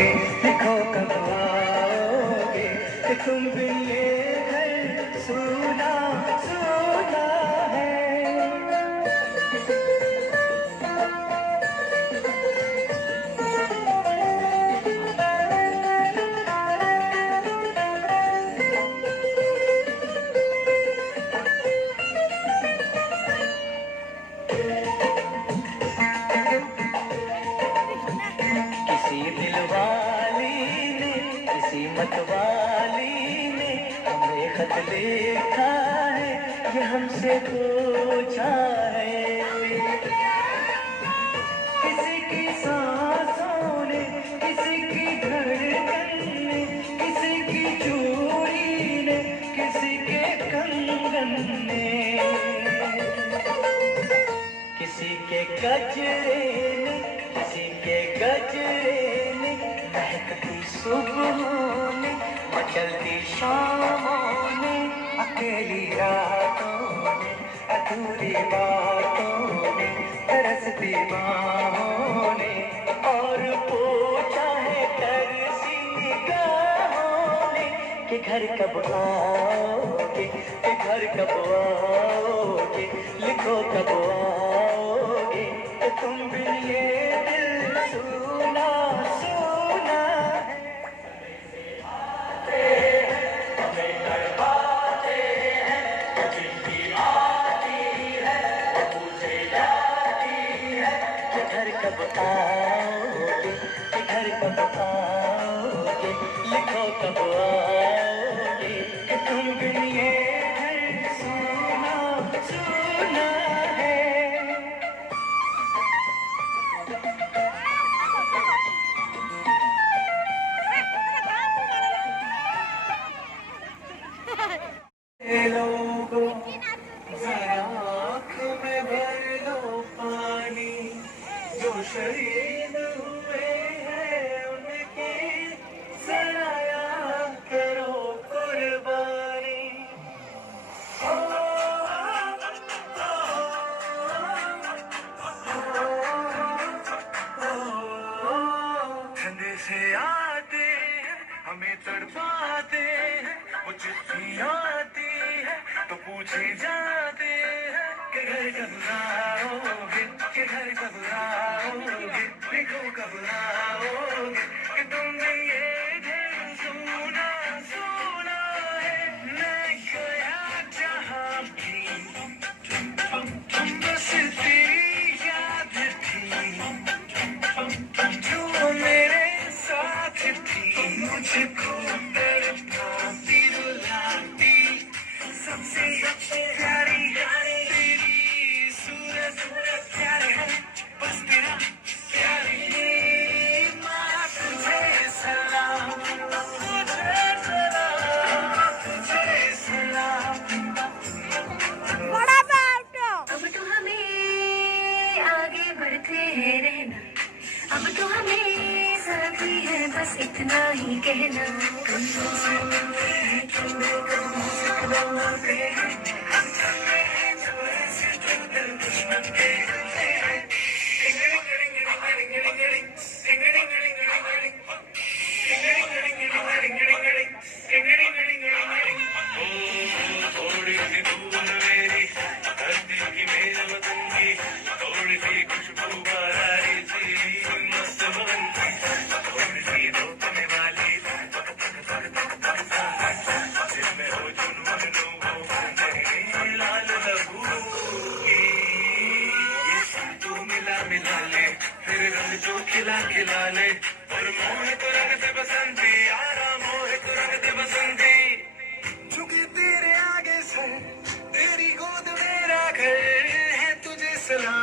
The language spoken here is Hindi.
आओगे, लिखो कब आओगे, कि तुम बिन ये घर सूना सूना है। किसी दिलवाली ने, किसी मतवाली ने हमें खत लिखा है, ये हमसे पूछा है। किसी की सांसों ने, किसी की धड़कन ने, किसी की चूड़ी ने, किसी के कंगन ने, किसी के गजरे ने, किसी के गजरे ने, महकती सुबहों ने, मचलती शामों ने, अकेली रातों ने, अधूरी बातों ने, तरसती बाहों ने, और पूछा है तरसी निगाहों ने, कि घर कब आओगे, कि घर कब आओगे, लिखो कब आओगे, कि तुम बिन ये दिल सूना सूना है। हमें तड़पाते हैं, जिंदगी आती है, पूछे जाती है, कि घर कब आओगे, कि घर कब आओगे, लिखो कब आओगे, कि तुम बिन ये घर सूना सूना है। लोगों जरा आँख में भर लो पानी, जो शहीद हुए हैं उनकी जरा याद करो कुर्बानी। ठंडे से आते हैं, हमें तड़पाते हैं, वो चिट्ठी आती है तो पूछे जाते हैं, कि घर कब आओगे, कि घर कब आओगे, लिखो कब आओगे, कि तुम भी ये घर सूना सूना है। मैं गया जहाँ भी बस तेरी याद थी, जो मेरे साथ थी, मुझको तड़पाती रुलाती, सबसे प्यारी तेरी सूरत प्यारे है, बस तेरा प्यार ही माँ, तुझे सलाम, तुझे सलाम, तुझे सलाम। अब तो हमें आगे बढ़ते रहना, अब तो हमें साथी है, बस इतना ही कहना। थोड़ी सी धूल मेरी धरती की, मेरे वतन की, थोड़ी सी खुशबू बहारी सी मस्त मन की, थोड़ी सी रोकने वाली जिसमें हो जुनून वो नहीं लाल लहू की। ये तू मिला मिला ले, फिर रंग जो खिला खिला ले, और मोह तो रंग दे बसंती, यारा मोह तो रंग दे बसंती। झुके तेरे आगे सर, तेरी गोद मेरा घर है, तुझे सलाम।